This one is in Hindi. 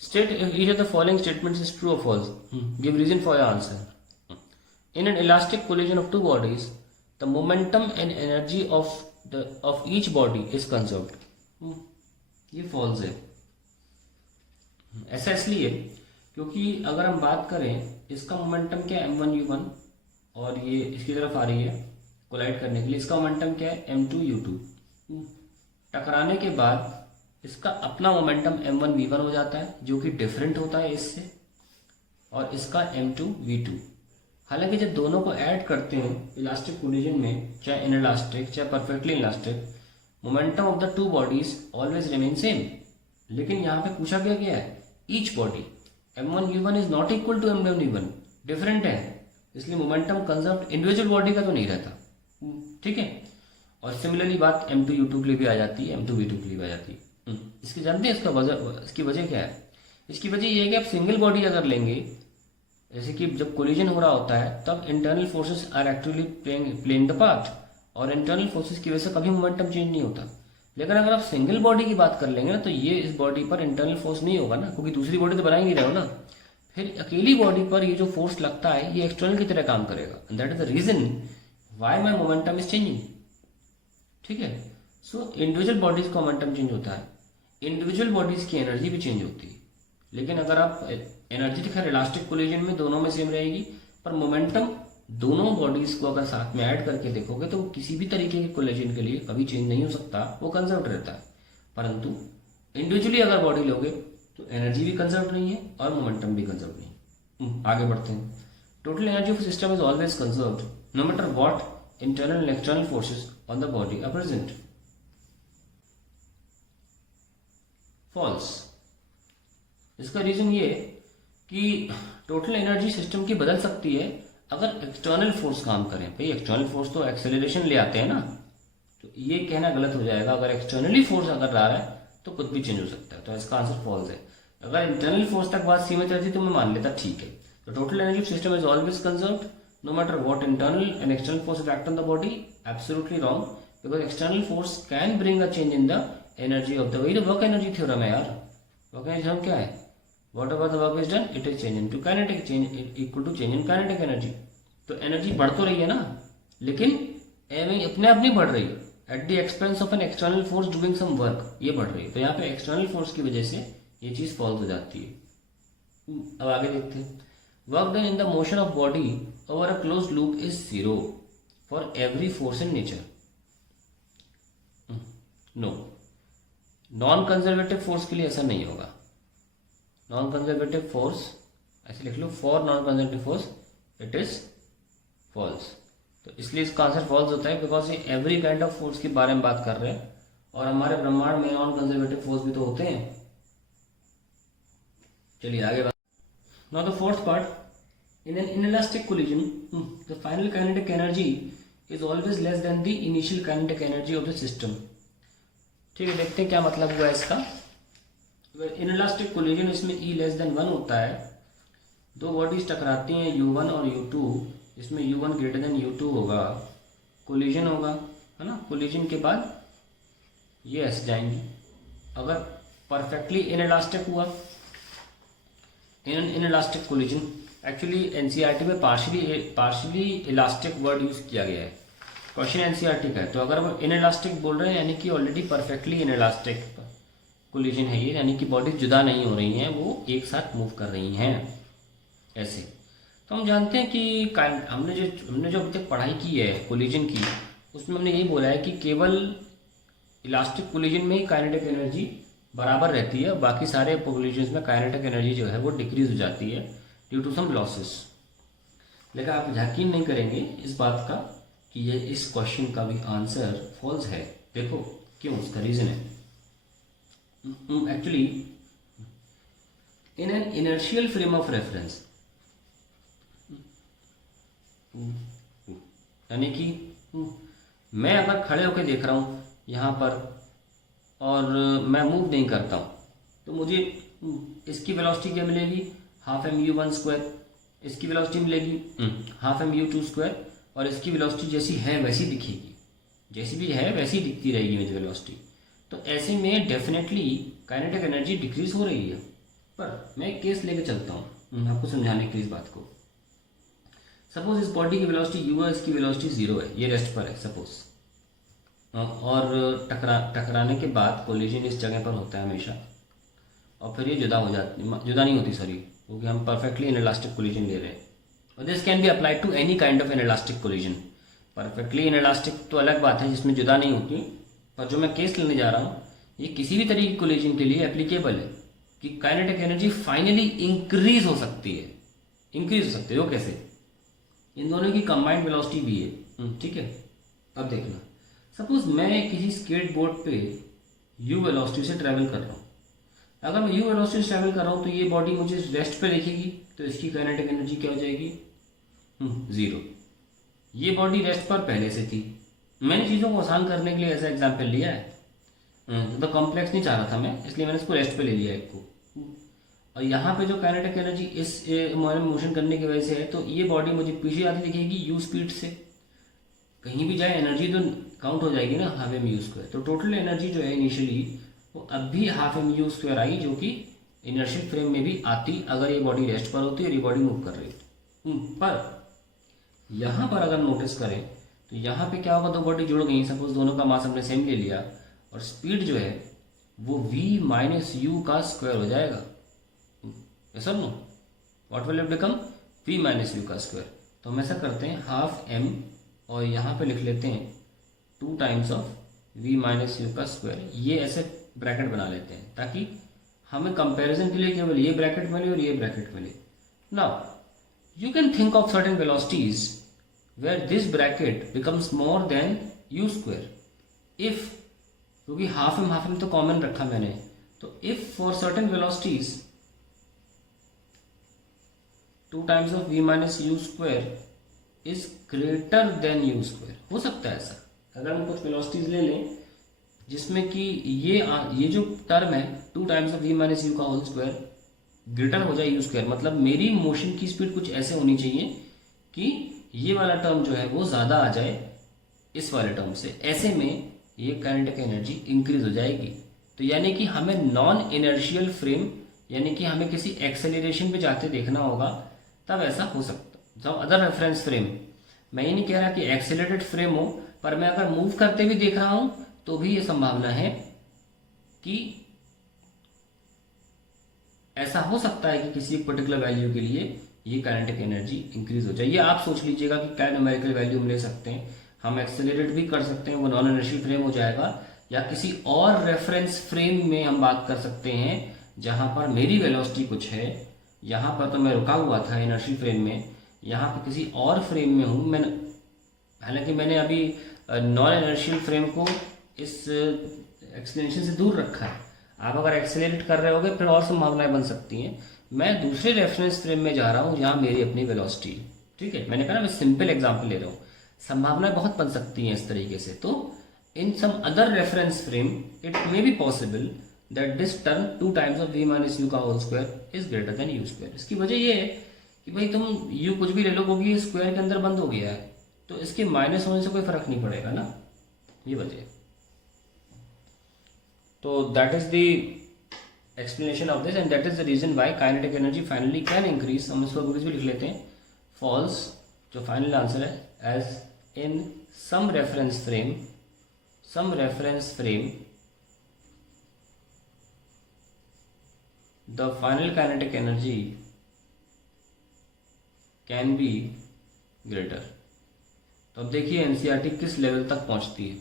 State if each of the following statements is true or false. Give reason for your answer. In an elastic collision of two bodies, the momentum and energy of each body is conserved. ये false है. ऐसा इसलिए क्योंकि अगर हम बात करें इसका मोमेंटम क्या है m1u1 और ये इसकी तरफ आ रही है कोलाइड करने के लिए, इसका मोमेंटम क्या है m2u2. टकराने के बाद इसका अपना मोमेंटम m1v1 हो जाता है जो कि डिफरेंट होता है इससे, और इसका m2v2. हालांकि जब दोनों को ऐड करते हैं इलास्टिक कोलिजन में, चाहे इनइलास्टिक चाहे perfectly elastic, momentum of the two bodies always remain same. लेकिन यहाँ पे पूछा गया है each body m1v1 is not equal to m1v1, different है, इसलिए मोमेंटम कंजर्व इंडिविजुअल बॉडी का तो नहीं रहता. ठीक है. और सिमिलरली बात m2u2 के लिए भी आ जाती है, m2v2 के लिए भी आ जाती है. इसकी जानते हैं इसकी वजह क्या है? इसकी वजह ये है कि आप सिंगल बॉडी अगर लेंगे, जैसे कि जब कोलिजन हो रहा होता है तब internal forces are actually playing the part, और इंटरनल फोर्सेस की वजह से कभी मोमेंटम चेंज नहीं होता. लेकिन अगर आप सिंगल बॉडी की बात कर लेंगे ना, तो ये इस बॉडी पर इंटरनल फोर्स नहीं होगा ना, क्योंकि दूसरी बॉडी तो बना ही नहीं रहे हो ना. फिर अकेली बॉडी पर ये जो फोर्स लगता है ये एक्सटर्नल की तरह काम करेगा. That is the reason why my momentum is changing. ठीक है. सो इंडिविजुअल बॉडीज का मोमेंटम चेंज होता है, इंडिविजुअल बॉडीज की एनर्जी भी चेंज होती है. लेकिन अगर आप एनर्जी तो खैर इलास्टिक कोलिजन में दोनों में सेम रहेगी, पर मोमेंटम दोनों बॉडीज को अगर साथ में ऐड करके देखोगे तो किसी भी तरीके के कोलिजन के लिए कभी चेंज नहीं हो सकता, वो कंजर्व रहता है. परंतु इंडिविजुअली अगर बॉडी लोगे तो एनर्जी भी कंजर्व नहीं है और मोमेंटम भी कंजर्व नहीं. आगे बढ़ते हैं. Total energy of system is always conserved no matter what internal and external forces on the body are present. False. इसका रीजन ये कि टोटल एनर्जी सिस्टम की बदल सकती है अगर एक्सटर्नल फोर्स काम करें. भाई एक्सटर्नल फोर्स तो एक्सेलरेशन ले आते हैं ना, तो ये कहना गलत हो जाएगा. अगर एक्सटर्नली फोर्स अगर आ रहा है तो कुछ भी चेंज हो सकता है, तो इसका आंसर फॉल्स है. अगर इंटरनल फोर्स तक बात सीमित रहती तो मैं मान लेता ठीक है. तो total energy system is always conserved no matter what internal and external force act on the body. Absolutely wrong, because external force can bring a change in the energy of the, वही तो वर्क एनर्जी थ्योरम है यार. वर्क एनर्जी थ्योरम क्या है? Whatever the work is done, it is change into kinetic, change equal to change in kinetic energy. तो एनर्जी बढ़ तो रही है ना, लेकिन अपने आप नहीं बढ़ रही, at the expense of an external force doing some work, ये बढ़ रही है. तो यहाँ पे एक्सटर्नल फोर्स की वजह से ये चीज फॉल्स हो जाती है. अब आगे देखते हैं. Work done in the motion of body over a closed loop is zero for every force in nature. No, non conservative force के लिए ऐसा नहीं होगा. नॉन कंजर्वेटिव फोर्स ऐसे लिख लो, for non conservative force it is false. तो इसलिए इसका आंसर फॉल्स होता है, बिकॉज ये एवरी काइंड ऑफ फोर्स के बारे में बात कर रहे हैं, और हमारे ब्रह्मांड में नॉन कंजर्वेटिव फोर्स भी तो होते हैं. चलिए आगे बात. Now the fourth part. In an inelastic collision the final kinetic energy is always less than the initial kinetic energy of the system. ठीक है, देखते हैं क्या मतलब हुआ इसका. इनइलास्टिक कोलिजन, इसमें E लेस देन 1 होता है. दो बॉडीज टकराती हैं U1 और U2, इसमें U1 ग्रेटर देन U2 होगा, कोलिजन होगा, है ना. कोलिजन के बाद ये ऐसे जाएंगे. अगर परफेक्टली इनइलास्टिक हुआ, इनइलास्टिक कोलिजन, एक्चुअली एनसीईआरटी में पार्शियली इलास्टिक वर्ड यूज किया गया है. क्वेश्चन एनसीईआरटी का है, तो अगर हम इनइलास्टिक बोल रहे हैं यानी कि ऑलरेडी परफेक्टली इनइलास्टिक कोलिजन है ये, यानी कि बॉडीज जुदा नहीं हो रही हैं, वो एक साथ मूव कर रही हैं ऐसे. तो हम जानते हैं कि हमने जो अभी तक पढ़ाई की है कोलिजन की, उसमें हमने यही बोला है कि केवल इलास्टिक कोलिजन में ही काइनेटिक एनर्जी बराबर रहती है, बाकी सारे कोलिजन्स में काइनेटिक एनर्जी जो है वो डिक्रीज हो जाती है ड्यू टू सम लॉसेस. लेकिन आप यकीन नहीं करेंगे इस बात का कि ये इस क्वेश्चन का भी आंसर फॉल्स है. देखो क्यों, उसका रीजन है. Actually, in an inertial frame of reference, यानी कि मैं अगर खड़े होकर देख रहा हूँ यहाँ पर और मैं मूव नहीं करता हूँ, तो मुझे इसकी वेलोसिटी क्या मिलेगी? Half mu1 square. इसकी वेलोसिटी मिलेगी हाफ mu2 स्क्वायर, और इसकी वेलोसिटी जैसी है वैसी दिखेगी, जैसी भी है वैसी दिखती रहेगी मेरी वेलोसिटी. तो ऐसे में डेफिनेटली काइनेटिक एनर्जी डिक्रीज हो रही है। पर मैं एक केस लेके चलता हूँ आपको समझाने के लिए इस बात को। सपोज इस बॉडी की वेलोसिटी u है, इसकी वेलोसिटी 0 है, ये रेस्ट पर है सपोज, और टकराने के बाद कोलिजन इस जगह पर होता है हमेशा, और फिर ये जुदा हो जाती, जुदा नहीं होती सॉरी, क्योंकि हम परफेक्टली इनइलास्टिक कोलिजन ले रहे हैं। और this can be applied to any kind of inelastic collision. Perfectly inelastic तो अलग बात है जिसमें जुदा नहीं होती, पर जो मैं केस लेने जा रहा हूँ ये किसी भी तरीके की कोलिजन के लिए एप्लीकेबल है कि काइनेटिक एनर्जी फाइनली इंक्रीज हो सकती है। इंक्रीज हो सकती है वो कैसे? इन दोनों की कंबाइंड वेलोसिटी भी है, ठीक है। अब देखना, सपोज मैं किसी स्केट बोर्ड पे u वेलोसिटी से ट्रैवल कर रहा हूँ। अगर मैं u वेलोसिटी से ट्रैवल कर रहा हूँ तो ये बॉडी मुझे रेस्ट पे देखेगी, तो इसकी काइनेटिक एनर्जी क्या हो जाएगी? 0। ये बॉडी रेस्ट पर पहले से थी। मैंने चीज़ों को आसान करने के लिए ऐसा एग्जाम्पल लिया है, तो कॉम्प्लेक्स नहीं चाह रहा था मैं, इसलिए मैंने इसको रेस्ट पे ले लिया एक को। और यहाँ पे जो काइनेटिक एनर्जी इस मोशन करने की वजह से है, तो ये बॉडी मुझे पीछे आती दिखेगी u स्पीड से। कहीं भी जाए एनर्जी तो काउंट हो जाएगी ना, हाफ एम यू स्क्वायर। तो टोटल एनर्जी जो है इनिशियली वो अब भी हाफ एम यू स्क्वायर आई, जो कि इनर्शियल फ्रेम में भी आती अगर ये बॉडी रेस्ट पर होती और ये बॉडी मूव कर रही थी। पर यहाँ पर अगर नोटिस करें तो यहाँ पे क्या होगा, दो बॉडी जुड़ गई, सपोज दोनों का मास हमने सेम ले लिया, और स्पीड जो है वो v माइनस यू का स्क्वायर हो जाएगा। यस और no? What will it become? v minus u का स्क्वायर। तो हम ऐसा करते हैं, हाफ m और यहाँ पे लिख लेते हैं 2 times of v minus u का स्क्वायर। ये ऐसे ब्रैकेट बना लेते हैं ताकि हमें कंपैरिजन के लिए केवल ये ब्रैकेट मिले और ये ब्रैकेट मिले। Now you can think of certain velocities where this bracket becomes more than u square if, क्योंकि हाफ एम तो कॉमन रखा मैंने, तो if for certain velocities 2 times of v minus u square is greater than u square। हो सकता है ऐसा, अगर हम कुछ वेलोसिटीज ले लें जिसमें कि ये जो टर्म है 2 times of v minus u का होल स्क्वायर ग्रेटर हो जाए यू स्क्वायर, मतलब मेरी मोशन की स्पीड कुछ ऐसे होनी चाहिए कि ये वाला टर्म जो है वो ज़्यादा आ जाए इस वाले टर्म से। ऐसे में ये काइनेटिक एनर्जी इंक्रीज हो जाएगी। तो यानी कि हमें नॉन इनर्शियल फ्रेम, यानी कि हमें किसी एक्सेलरेशन पे जाते देखना होगा, तब ऐसा हो सकता। जब अदर रेफरेंस फ्रेम, मैं ये नहीं कह रहा कि एक्सेलरेटेड फ्रेम हो, पर मैं अगर मूव करते भी देख रहा हूँ तो भी ये संभावना है कि ऐसा हो सकता है कि किसी पर्टिकुलर वैल्यू के लिए ये काइनेटिक एनर्जी इंक्रीज हो जाए। ये आप सोच लीजिएगा कि क्या न्यूमेरिकल वैल्यू हम ले सकते हैं, हम एक्सेलरेट भी कर सकते हैं, वो नॉन इनर्शियल फ्रेम हो जाएगा, या किसी और रेफरेंस फ्रेम में हम बात कर सकते हैं जहां पर मेरी वेलोसिटी कुछ है, यहाँ पर तो मैं रुका हुआ था इनर्शियल फ्रेम में, यहाँ पर किसी और फ्रेम में हूँ। हालांकि मैंने अभी नॉन इनर्शियल फ्रेम को इस एक्सप्लेनेशन से दूर रखा है। आप अगर एक्सेलरेट कर रहे होगे फिर और संभावनाएं बन सकती हैं। मैं दूसरे रेफरेंस फ्रेम में जा रहा हूँ जहाँ मेरी अपनी वेलोसिटी, ठीक है। मैंने कहा ना, मैं सिंपल एग्जांपल ले रहा हूँ, संभावनाएं बहुत बन सकती हैं इस तरीके से। तो in some other reference frame it may be possible that this term 2 times of v minus u का whole square is greater than u square. इसकी वजह ये है कि भाई तुम u कुछ भी ले लो, क्योंकि ये स्क्वायर के अंदर बंद हो गया है, तो इसके माइनस होने से कोई फर्क नहीं पड़ेगा ना, ये वजह है। तो that is the explanation of this and that is the reason why kinetic energy finally can increase। हम इसको भी लिख लेते हैं false, जो फाइनल आंसर है, as in some reference frame the final kinetic energy can be greater। तो अब देखिए एनसीईआरटी किस लेवल तक पहुंचती है।